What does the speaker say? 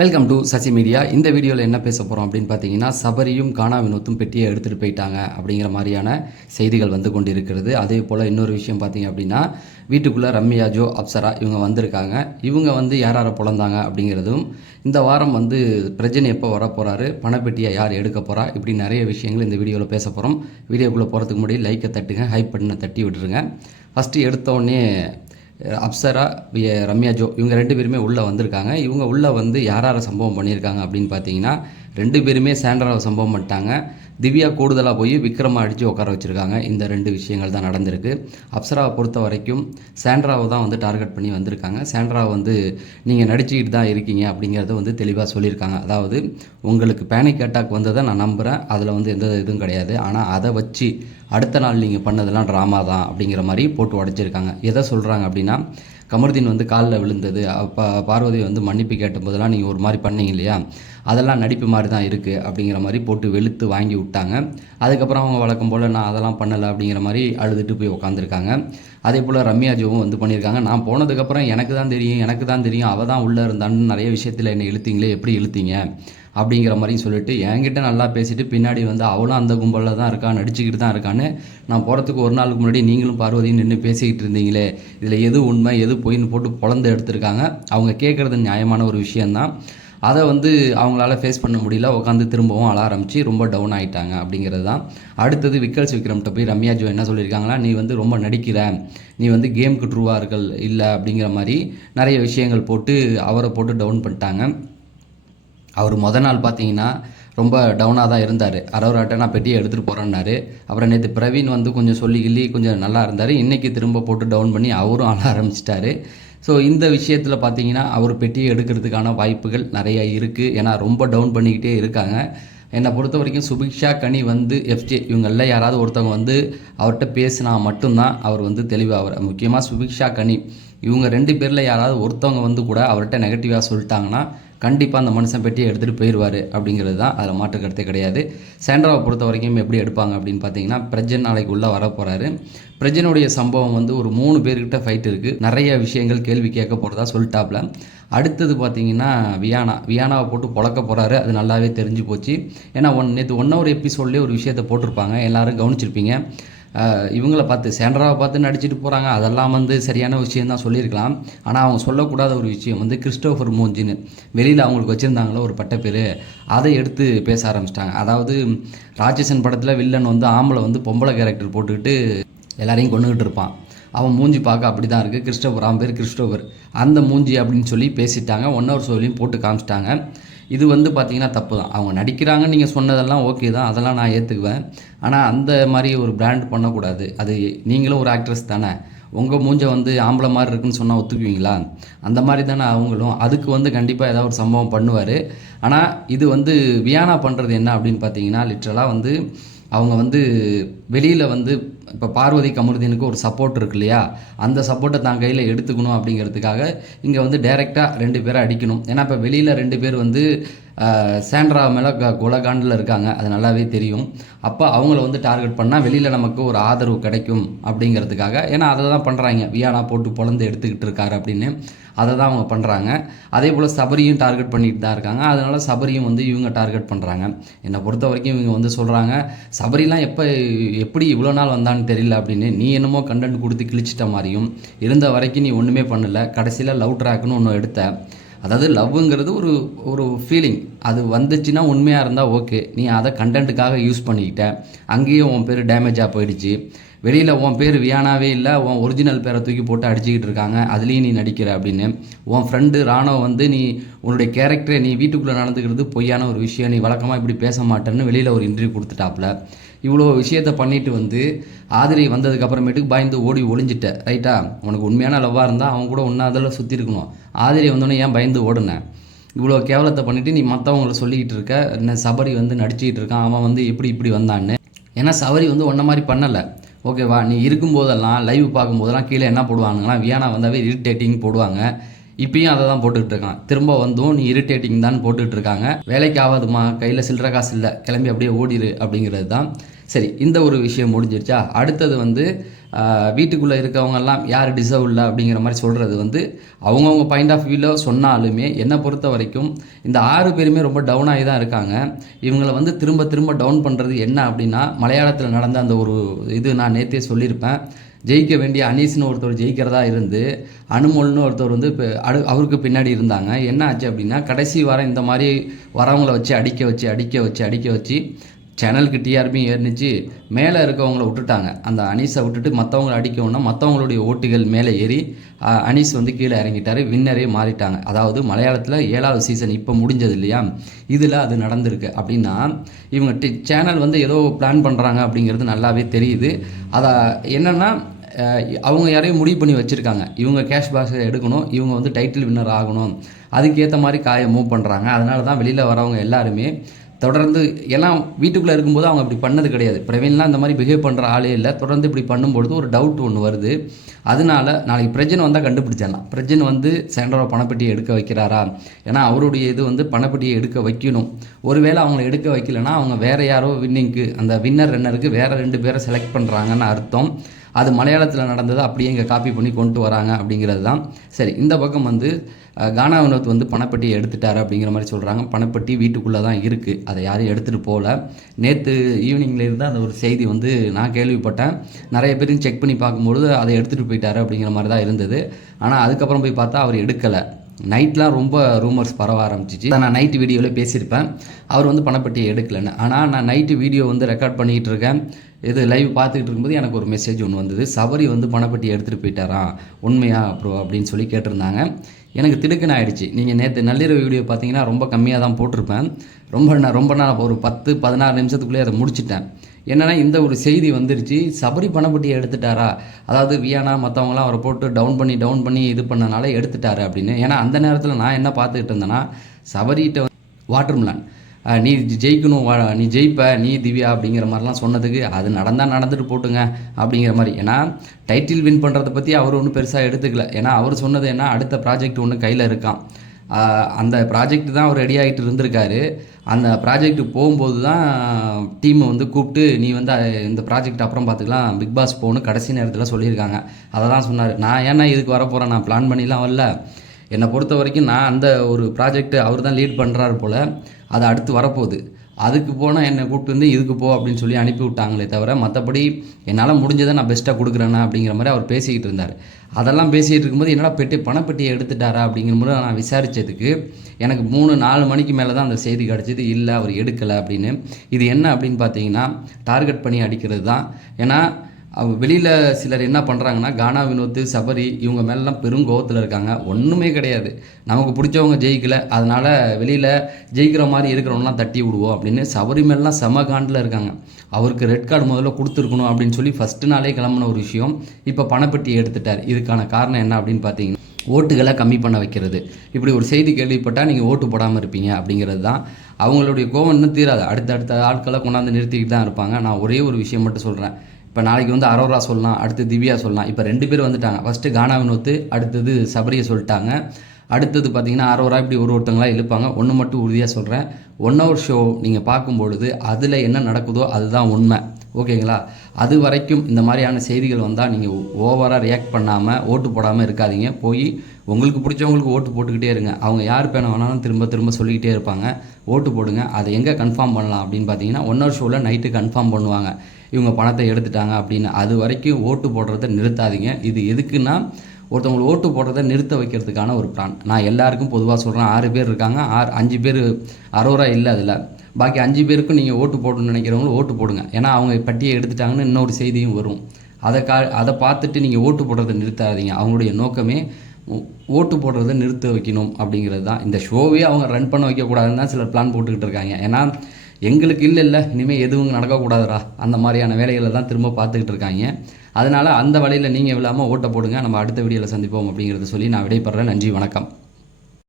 Welcome to Sasi media. இந்த வீடியோவில் என்ன பேச போகிறோம் அப்படின்னு பார்த்தீங்கன்னா, சபரியும் கானா வினோத்தும் பெட்டியை எடுத்துகிட்டு போயிட்டாங்க அப்படிங்கிற மாதிரியான செய்திகள் வந்து கொண்டு இருக்கிறது. அதே போல் இன்னொரு விஷயம் பார்த்தீங்க அப்படின்னா, வீட்டுக்குள்ளே ரம்யா, ஜோ, அப்சரா இவங்க வந்திருக்காங்க. இவங்க வந்து யார் யாரை பிறந்தாங்க அப்படிங்கிறதும், இந்த வாரம் வந்து பிரஜன் எப்போ வரப்போகிறாரு, பணப்பெட்டியை யார் எடுக்க போகிறா, இப்படி நிறைய விஷயங்கள் இந்த வீடியோவில் பேச போகிறோம். வீடியோக்குள்ளே போகிறதுக்கு முன்னாடி லைக்கை தட்டுங்க, ஹைப் பட்டனை தட்டி விட்டுருங்க. ஃபஸ்ட்டு எடுத்தோடனே அப்சரா, ரம்யா, ஜோ இவங்க 2 பேருமே உள்ளே வந்திருக்காங்க. இவங்க உள்ளே வந்து யாரை சம்பவம் பண்ணியிருக்காங்க அப்படின்னு பார்த்தீங்கன்னா, 2 பேருமே சாண்ட்ராவை சம்பவம் பண்ணிட்டாங்க. திவ்யா கூடுதலாக போய் விக்ரமை அடித்து உட்கார வச்சுருக்காங்க. இந்த 2 விஷயங்கள் தான் நடந்திருக்கு. அப்சராவை பொறுத்த வரைக்கும் சாண்ட்ராவை தான் வந்து டார்கெட் பண்ணி வந்திருக்காங்க. சாண்ட்ராவை வந்து நீங்கள் நடிச்சுக்கிட்டு தான் இருக்கீங்க அப்படிங்கிறத வந்து தெளிவாக சொல்லியிருக்காங்க. அதாவது உங்களுக்கு பேனிக் அட்டாக் வந்ததை நான் நம்புகிறேன், அதில் வந்து எந்த இதுவும் கிடையாது. ஆனால் அதை வச்சு அடுத்த நாள் நீங்கள் பண்ணதெல்லாம் ட்ராமா தான் அப்படிங்கிற மாதிரி போட்டு உடச்சிருக்காங்க. எதை சொல்கிறாங்க அப்படின்னா, கமருதீன் வந்து காலில் விழுந்தது, அப்போ பார்வதி வந்து மன்னிப்பு கேட்டபோதெல்லாம் நீங்கள் ஒரு மாதிரி பண்ணீங்க இல்லையா, அதெல்லாம் நடிப்பு மாதிரி தான் இருக்குது அப்படிங்கிற மாதிரி போட்டு வெளுத்து வாங்கி விட்டாங்க. அதுக்கப்புறம் அவங்க வழக்கம் போல் நான் அதெல்லாம் பண்ணலை அப்படிங்கிற மாதிரி அழுதுட்டு போய் உட்காந்துருக்காங்க. அதே போல் ரம்யா ஜோவும் வந்து பண்ணியிருக்காங்க. நான் போனதுக்கப்புறம் எனக்கு தான் தெரியும் அவள் தான் உள்ளே இருந்தான்னு நிறைய விஷயத்தில் என்னை இழுத்தீங்களே, எப்படி இழுத்தீங்க அப்படிங்கிற மாதிரி சொல்லிட்டு என்கிட்ட நல்லா பேசிட்டு பின்னாடி வந்து அவளும் அந்த கும்பலில் தான் இருக்கா, நடிச்சுக்கிட்டு தான் இருக்கான்னு நான் போகிறதுக்கு ஒரு நாளுக்கு முன்னாடி நீங்களும் பார்வதியும் நின்று பேசிக்கிட்டு இருந்தீங்களே, இதில் எது உண்மை எது பொய்ன்னு போட்டு பொழந்து எடுத்திருக்காங்க. அவங்க கேட்குறது நியாயமான ஒரு விஷயந்தான். அதை வந்து அவங்களால ஃபேஸ் பண்ண முடியல, உட்காந்து திரும்பவும் அழ ஆரம்பித்து ரொம்ப டவுன் ஆகிட்டாங்க அப்படிங்கிறது தான். அடுத்தது விக்ரம்கிட்ட போய் ரம்யா ஜோ என்ன சொல்லியிருக்காங்களா, நீ வந்து ரொம்ப நடிக்கிற, நீ வந்து கேமுக்கு ட்ரூவார்கள் இல்லை அப்படிங்கிற மாதிரி நிறைய விஷயங்கள் போட்டு அவரை போட்டு டவுன் பண்ணிட்டாங்க. அவர் நாள் பார்த்தீங்கன்னா ரொம்ப டவுனாக தான் இருந்தார். அரவராட்ட நான் பெட்டியை எடுத்துகிட்டு போகிறேன்னாரு. அப்புறம் நேற்று பிரவீன் வந்து கொஞ்சம் சொல்லி கொஞ்சம் நல்லா இருந்தார். இன்றைக்கி திரும்ப போட்டு டவுன் பண்ணி அவரும் அழ ஆரம்பிச்சிட்டாரு. ஸோ இந்த விஷயத்தில் பார்த்தீங்கன்னா அவர் பெட்டியை எடுக்கிறதுக்கான வாய்ப்புகள் நிறையா இருக்குது. ஏன்னா ரொம்ப டவுன் பண்ணிக்கிட்டே இருக்காங்க. என்னை பொறுத்த வரைக்கும் சுபிக்ஷா, கனி வந்து எஃப்ஜே இவங்களில் யாராவது ஒருத்தவங்க வந்து அவர்கிட்ட பேசினா மட்டும்தான் அவர் வந்து தெளிவாகிறார். முக்கியமாக சுபிக்ஷா, கனி இவங்க 2 பேரில் யாராவது ஒருத்தவங்க வந்து கூட அவர்கிட்ட நெகட்டிவாக சொல்லிட்டாங்கன்னா கண்டிப்பாக அந்த மனுஷன் பெட்டியை எடுத்துகிட்டு போயிடுவார் அப்படிங்கிறது தான், அதில் மாற்று கருத்தே கிடையாது. சாண்ட்ராவை பொறுத்த வரைக்கும் எப்படி எடுப்பாங்க அப்படின்னு பார்த்தீங்கன்னா, பிரஜன் நாளைக்கு உள்ளே வர போகிறாரு. பிரஜனுடைய சம்பவம் வந்து ஒரு 3 பேர்கிட்ட ஃபைட் இருக்குது, நிறைய விஷயங்கள் கேள்வி கேட்க போகிறதா சொல்லிட்டாப்புல. அடுத்தது பார்த்தீங்கன்னா வியானாவை போட்டு பொழக்க போகிறாரு. அது நல்லாவே தெரிஞ்சு போச்சு. ஏன்னா நேற்று 1 ஹவர் எபிசோட்லேயே ஒரு விஷயத்தை போட்டிருப்பாங்க, எல்லோரும் கவனிச்சிருப்பீங்க. இவங்கள பார்த்து சாண்ட்ராவை பார்த்து நடிச்சிட்டு போகிறாங்க, அதெல்லாம் வந்து சரியான விஷயம் தான் சொல்லியிருக்கலாம். ஆனால் அவங்க சொல்லக்கூடாத ஒரு விஷயம் வந்து கிறிஸ்டோஃபர் மூஞ்சின்னு வெளியில் அவங்களுக்கு வச்சுருந்தாங்களோ ஒரு பட்டப்பேர், அதை எடுத்து பேச ஆரம்பிச்சிட்டாங்க. அதாவது ராட்சசன் படத்தில் வில்லன் வந்து ஆம்பளை வந்து பொம்பளை கேரக்டர் போட்டுக்கிட்டு எல்லாரையும் கொண்டுகிட்டு இருப்பான், அவன் மூஞ்சி பார்க்க அப்படி தான் இருக்குது, கிறிஸ்டோஃபர் அவன் பேர் கிறிஸ்டோஃபர், அந்த மூஞ்சி அப்படின்னு சொல்லி பேசிட்டாங்க. 1 ஹவர் ஷோலையும் போட்டு காமிச்சிட்டாங்க. இது வந்து பார்த்திங்கன்னா தப்பு தான். அவங்க நடிக்கிறாங்கன்னு நீங்கள் சொன்னதெல்லாம் ஓகே தான், அதெல்லாம் நான் ஏற்றுக்குவேன். ஆனால் அந்த மாதிரி ஒரு பிராண்ட் பண்ணக்கூடாது. அது நீங்களும் ஒரு ஆக்ட்ரஸ் தானே, உங்கள் மூஞ்சை வந்து ஆம்பளை மாதிரி இருக்குன்னு சொன்னால் ஒத்துக்குவீங்களா? அந்த மாதிரி தானே அவங்களும். அதுக்கு வந்து கண்டிப்பாக ஏதாவது ஒரு சம்பவம் பண்ணுவார். ஆனால் இது வந்து வியானா பண்ணுறது என்ன அப்படின்னு பார்த்தீங்கன்னா, லிட்ரலாக வந்து அவங்க வந்து வெளியில் வந்து இப்போ பார்வதி கமருதீனுக்கு ஒரு சப்போர்ட் இருக்கு இல்லையா, அந்த சப்போர்ட்டை தான் கையில் எடுத்துக்கணும் அப்படிங்கிறதுக்காக இங்கே வந்து டைரெக்டாக 2 பேரை அடிக்கணும். ஏன்னா இப்போ வெளியில் 2 பேர் வந்து சாண்ட்ரா மேலே கொலகாண்டில் இருக்காங்க, அது நல்லாவே தெரியும். அப்போ அவங்கள வந்து டார்கெட் பண்ணால் வெளியில் நமக்கு ஒரு ஆதரவு கிடைக்கும் அப்படிங்கிறதுக்காக, ஏன்னா அதை தான் பண்ணுறாங்க, வியானா போட்டு பொழந்து எடுத்துக்கிட்டு இருக்காரு அப்படின்னு அதை தான் அவங்க பண்ணுறாங்க. அதே போல் சபரியும் டார்கெட் பண்ணிட்டு தான் இருக்காங்க. அதனால் சபரியும் வந்து இவங்க டார்கெட் பண்ணுறாங்க. என்னை பொறுத்த வரைக்கும் இவங்க வந்து சொல்கிறாங்க, சபரிலாம் எப்படி இவ்வளோ நாள் வந்தான்னு தெரியல அப்படின்னு. நீ என்னமோ கண்டென்ட் கொடுத்து கிழிச்சிட்ட மாதிரியும், இருந்த வரைக்கும் நீ ஒன்றுமே பண்ணலை, கடைசியில் லவ் ட்ராக்னு ஒன்று எடுத்த. அதாவது லவ்வுங்கிறது ஒரு ஃபீலிங், அது வந்துச்சுன்னா உண்மையாக இருந்தால் ஓகே, நீ அதை கண்டென்ட்டுக்காக யூஸ் பண்ணிக்கிட்ட, அங்கேயும் உன் பேர் டேமேஜாக போயிடுச்சு. வெளியில் உன் பேர் வியானாவே இல்லை, உன் ஒரிஜினல் பேரை தூக்கி போட்டு அடிச்சுக்கிட்டு இருக்காங்க, அதுலேயும் நீ நடிக்கிற அப்படின்னு. உன் ஃப்ரெண்டு ராணோ வந்து நீ உன்னுடைய கேரக்டரை நீ வீட்டுக்குள்ளே நடந்துக்கிறது பொய்யான ஒரு விஷயம், நீ வழக்கமாக இப்படி பேச மாட்டேன்னு வெளியில் ஒரு இன்டர்வியூ கொடுத்துட்டாப்புல. இவ்வளோ விஷயத்தை பண்ணிவிட்டு வந்து ஆதிரி வந்ததுக்கப்புறமேட்டுக்கு பயந்து ஓடி ஒளிஞ்சிட்ட, ரைட்டா? உனக்கு உண்மையான லவ்வாக இருந்தால் அவங்க கூட ஒன்றாதில் சுற்றி இருக்கணும். ஆதிரி வந்தோடனே ஏன் பயந்து ஓடுனேன்? இவ்வளோ கேவலத்தை பண்ணிவிட்டு நீ மற்றவங்கள சொல்லிக்கிட்டு இருக்க, என்ன சபரி வந்து நடிச்சிக்கிட்டு இருக்கான், அவன் வந்து இப்படி வந்தான்னு. ஏன்னா சபரி வந்து ஒன்றை மாதிரி பண்ணலை, ஓகேவா? நீ இருக்கும்போதெல்லாம் லைவ் பார்க்கும்போதெல்லாம் கீழே என்ன போடுவாங்கன்னா, வியானா வந்தாவே இரிட்டேட்டிங் போடுவாங்க. இப்பயும் அதை தான் போட்டுக்கிட்டு இருக்கான். திரும்ப வந்தும் நீ இரிட்டேட்டிங் தான் போட்டுக்கிட்டு இருக்காங்க. வேலைக்கு ஆகாதுமா, கையில் சில்லற காசு இல்லை, கிளம்பி அப்படியே ஓடிடு அப்படிங்கிறது தான். சரி, இந்த ஒரு விஷயம் முடிஞ்சிருச்சா? அடுத்தது வந்து வீட்டுக்குள்ளே இருக்கவங்கெல்லாம் யார் டிசர்வ் இல்லை அப்படிங்கிற மாதிரி சொல்கிறது வந்து அவங்கவுங்க பாயிண்ட் ஆஃப் வியூவில் சொன்னாலுமே என்னை பொறுத்த வரைக்கும் இந்த 6 பேருமே ரொம்ப டவுன் ஆகி தான் இருக்காங்க. இவங்களை வந்து திரும்ப திரும்ப டவுன் பண்ணுறது என்ன அப்படின்னா, மலையாளத்தில் நடந்த அந்த ஒரு இது நான் நேற்றே சொல்லியிருப்பேன். ஜெயிக்க வேண்டிய அனீஸ்னு ஒருத்தர் ஜெயிக்கிறதா இருந்து அனுமோல்னு ஒருத்தர் வந்து இப்போ அவருக்கு பின்னாடி இருந்தாங்க. என்ன ஆச்சு அப்படின்னா, கடைசி வாரம் இந்த மாதிரி வரவங்களை வச்சு அடிக்க வச்சு சேனலுக்கு டிஆர்பி ஏறினுச்சு. மேலே இருக்கவங்கள விட்டுட்டாங்க. அந்த அனீஸை விட்டுட்டு மற்றவங்களை அடிக்கணும்னா மற்றவங்களுடைய ஓட்டுகள் மேலே ஏறி அனீஸ் வந்து கீழே இறங்கிட்டார். வின்னரே மாறிட்டாங்க. அதாவது மலையாளத்தில் 7வது சீசன் இப்போ முடிஞ்சது இல்லையா, இதில் அது நடந்திருக்கு. அப்படின்னா இவங்க சேனல் வந்து ஏதோ பிளான் பண்ணுறாங்க அப்படிங்கிறது நல்லாவே தெரியுது. அதை என்னென்னா அவங்க யாரையும் முடிவு பண்ணி வச்சுருக்காங்க. இவங்க கேஷ் பாக்ஸை எடுக்கணும், இவங்க வந்து டைட்டில் வின்னர் ஆகணும், அதுக்கேற்ற மாதிரி காயை மூவ் பண்ணுறாங்க. அதனால தான் வெளியில் வரவங்க எல்லாருமே தொடர்ந்து எல்லாம் வீட்டுக்குள்ளே இருக்கும்போது அவங்க அப்படி பண்ணது கிடையாது. பிரவீன்லாம் இந்த மாதிரி பிஹேவ் பண்ணுற ஆளே இல்லை. தொடர்ந்து இப்படி பண்ணும்பொழுது ஒரு டவுட் ஒன்று வருது. அதனால நாளைக்கு பிரஜன் வந்தால் கண்டுபிடிச்சிடலாம். பிரஜன் வந்து சாண்ட்ராவை பணப்பட்டியை எடுக்க வைக்கிறாரா? ஏன்னா அவருடைய இது வந்து பணப்பட்டியை எடுக்க வைக்கணும். ஒருவேளை அவங்கள எடுக்க வைக்கலைன்னா அவங்க வேறு யாரோ வின்னிங்க்கு அந்த வின்னர் ரன்னருக்கு வேறு 2 பேரை செலக்ட் பண்ணுறாங்கன்னு அர்த்தம். அது மலையாளத்தில் நடந்ததை அப்படியே இங்கே காப்பி பண்ணி கொண்டு வராங்க அப்படிங்கிறது தான். சரி, இந்த பக்கம் வந்து கானா வினோத் வந்து பணப்பட்டியை எடுத்துட்டார் அப்படிங்கிற மாதிரி சொல்கிறாங்க. பணப்பட்டி வீட்டுக்குள்ளே தான் இருக்குது, அதை யாரும் எடுத்துகிட்டு போகல. நேற்று ஈவினிங்லேருந்து அந்த ஒரு செய்தி வந்து நான் கேள்விப்பட்டேன். நிறைய பேரும் செக் பண்ணி பார்க்கும்பொழுது அதை எடுத்துகிட்டு போயிட்டார் அப்படிங்கிற மாதிரி தான் இருந்தது. ஆனால் அதுக்கப்புறம் போய் பார்த்தா அவர் எடுக்கலை. நைட்லாம் ரொம்ப ரூமர்ஸ் பரவ ஆரம்பிச்சிச்சு. நான் நைட்டு வீடியோவில் பேசியிருப்பேன் அவர் வந்து பணப்பட்டியை எடுக்கலைன்னு. ஆனால் நான் நைட்டு வீடியோ வந்து ரெக்கார்ட் பண்ணிக்கிட்டு இருக்கேன். இது லைவ் பார்த்துக்கிட்டு இருக்கும்போது எனக்கு ஒரு மெசேஜ் ஒன்று வந்தது. சபரி வந்து பணப்பட்டியை எடுத்துகிட்டு போயிட்டாரா, உண்மையா ப்ரோ அப்படின்னு சொல்லி கேட்டிருந்தாங்க. எனக்கு திடுக்குன்னு ஆகிடுச்சு. நீங்கள் நேற்று நள்ளிரவு வீடியோ பார்த்தீங்கன்னா ரொம்ப கம்மியாக தான் போட்டிருப்பேன். ரொம்ப நாள் ஒரு 10-16 நிமிஷத்துக்குள்ளே அதை முடிச்சிட்டேன். என்னென்னா இந்த ஒரு செய்தி வந்துருச்சு, சபரி பணப்பட்டியை எடுத்துட்டாரா, அதாவது வியானா மற்றவங்களாம் அவரை போட்டு டவுன் பண்ணி இது பண்ணனால எடுத்துட்டாரு அப்படின்னு. ஏன்னா அந்த நேரத்தில் நான் என்ன பார்த்துக்கிட்டு இருந்தேன்னா, சபரிகிட்ட வாட்டர்மிலான் நீ ஜெயிக்கணும், நீ ஜெயிப்ப, நீ திவ்யா அப்படிங்கிற மாதிரிலாம் சொன்னதுக்கு அது நடந்துட்டு போட்டுங்க அப்படிங்கிற மாதிரி. ஏன்னா டைட்டில் வின் பண்ணுறதை பற்றி அவர் ஒன்றும் பெருசாக எடுத்துக்கல. ஏன்னா அவர் சொன்னது என்ன, அடுத்த ப்ராஜெக்ட் ஒன்று கையில் இருக்கான், அந்த ப்ராஜெக்ட் தான் அவர் ரெடி ஆகிட்டு இருந்திருக்காரு. அந்த ப்ராஜெக்ட் போகும்போது தான் டீமை வந்து கூப்பிட்டு நீ வந்து இந்த ப்ராஜெக்ட் அப்புறம் பார்த்துக்கலாம், பிக் பாஸ் போகணும் கடைசி நேரத்தில் சொல்லியிருக்காங்க. அதை தான் சொன்னார். நான் ஏன்னா இதுக்கு வரப்போகிறேன், நான் பிளான் பண்ணிலாம் வரல. என்னை பொறுத்த வரைக்கும் நான் அந்த ஒரு ப்ராஜெக்ட் அவர் தான் லீட் பண்ணுறாரு போல், அது அடுத்து வரப்போகுது. அதுக்கு போனால் என்னை கூப்பிட்டு வந்து இதுக்கு போ அப்படின்னு சொல்லி அனுப்பி விட்டாங்களே தவிர, மற்றபடி என்னால் முடிஞ்சதை நான் பெஸ்ட்டாக கொடுக்குறேன்னா அப்படிங்கிற மாதிரி அவர் பேசிக்கிட்டு இருந்தார். அதெல்லாம் பேசிகிட்டு இருக்கும்போது என்னடா பணப்பட்டியை எடுத்துட்டாரா அப்படிங்கிற முறை நான் விசாரித்ததுக்கு எனக்கு 3-4 மணிக்கு மேலே தான் அந்த செய்தி கிடச்சிது. இல்லை அவர் எடுக்கலை அப்படின்னு. இது என்ன அப்படின்னு பார்த்தீங்கன்னா டார்கெட் பண்ணி அடிக்கிறது தான். ஏன்னா வெளியில் சிலர் என்ன பண்ணுறாங்கன்னா, கானா வினோத், சபரி இவங்க மேலாம் பெருங்கோவத்தில் இருக்காங்க. ஒன்றுமே கிடையாது, நமக்கு பிடிச்சவங்க ஜெயிக்கலை, அதனால் வெளியில் ஜெயிக்கிற மாதிரி இருக்கிறவங்களாம் தட்டி விடுவோம் அப்படின்னு சபரி மேலாம் செம காண்டில் இருக்காங்க. அவருக்கு ரெட் கார்டு முதல்ல கொடுத்துருக்கணும் அப்படின்னு சொல்லி ஃபஸ்ட்டு நாளே கிளம்புன ஒரு விஷயம் இப்போ பணப்பட்டி எடுத்துட்டார். இதுக்கான காரணம் என்ன அப்படின்னு பார்த்தீங்கன்னா, ஓட்டுகளை கம்மி பண்ண வைக்கிறது. இப்படி ஒரு செய்தி கேள்விப்பட்டால் நீங்கள் ஓட்டு போடாமல் இருப்பீங்க அப்படிங்கிறது தான். அவங்களுடைய கோவம் இன்னும் தீராது. அடுத்த ஆட்களை கொண்டாந்து நிறுத்திக்கிட்டு தான் இருப்பாங்க. நான் ஒரே ஒரு விஷயம் மட்டும் சொல்கிறேன். இப்போ நாளைக்கு வந்து அரோரா சொல்லலாம், அடுத்து திவ்யா சொல்லலாம். இப்போ 2 பேர் வந்துட்டாங்க. ஃபஸ்ட்டு கானா வினோத், அடுத்தது சபரியை சொல்லிட்டாங்க. அடுத்தது பார்த்திங்கன்னா அரோரா, இப்படி ஒருத்தங்களாக இழுப்பாங்க. ஒன்று மட்டும் உறுதியாக சொல்கிறேன், 1 hour ஷோ நீங்கள் பார்க்கும்பொழுது அதில் என்ன நடக்குதோ அதுதான் உண்மை, ஓகேங்களா? அது வரைக்கும் இந்த மாதிரியான செய்திகள் வந்தால் நீங்கள் ஓவராக ரியாக்ட் பண்ணாமல் ஓட்டு போடாமல் இருக்காதீங்க. போய் உங்களுக்கு பிடிச்சவங்களுக்கு ஓட்டு போட்டுக்கிட்டே இருங்க. அவங்க யார் பேன வேணாலும் திரும்ப சொல்லிக்கிட்டே இருப்பாங்க. ஓட்டு போடுங்க. அதை எங்கே கன்ஃபார்ம் பண்ணலாம் அப்படின்னு பார்த்தீங்கன்னா 1 hour ஷோவில் நைட்டு கன்ஃபார்ம் பண்ணுவாங்க இவங்க பணத்தை எடுத்துட்டாங்க அப்படின்னு. அது வரைக்கும் ஓட்டு போடுறத நிறுத்தாதீங்க. இது எதுக்குன்னா ஒருத்தவங்களை ஓட்டு போடுறதை நிறுத்த வைக்கிறதுக்கான ஒரு பிளான். நான் எல்லாருக்கும் பொதுவாக சொல்கிறேன், 6 பேர் இருக்காங்க, 5 பேர் அரோரா இல்லை, அதில் பாக்கி 5 பேருக்கும் நீங்கள் ஓட்டு போடணும்னு நினைக்கிறவங்களும் ஓட்டு போடுங்க. ஏன்னா அவங்க பட்டியை எடுத்துட்டாங்கன்னு இன்னொரு செய்தியும் வரும். அதை பார்த்துட்டு நீங்கள் ஓட்டு போடுறதை நிறுத்தாதீங்க. அவங்களுடைய நோக்கமே ஓட்டு போடுறதை நிறுத்த வைக்கணும் அப்படிங்கிறது தான். இந்த ஷோவே அவங்க ரன் பண்ண வைக்கக்கூடாதுன்னு தான் சிலர் பிளான் போட்டுக்கிட்டு இருக்காங்க. ஏன்னா எங்களுக்கு இல்லை இனிமேல் எதுவும் நடக்கக்கூடாதுரா அந்த மாதிரியான வேலைகளை தான் திரும்ப பார்த்துக்கிட்டு இருக்காங்க. அதனால் அந்த வழியில் நீங்கள் இல்லாமல் ஓட்டை போடுங்க. நம்ம அடுத்த வீடியோவில் சந்திப்போம் அப்படிங்கிறத சொல்லி நான் விடைபெறேன். நன்றி, வணக்கம்.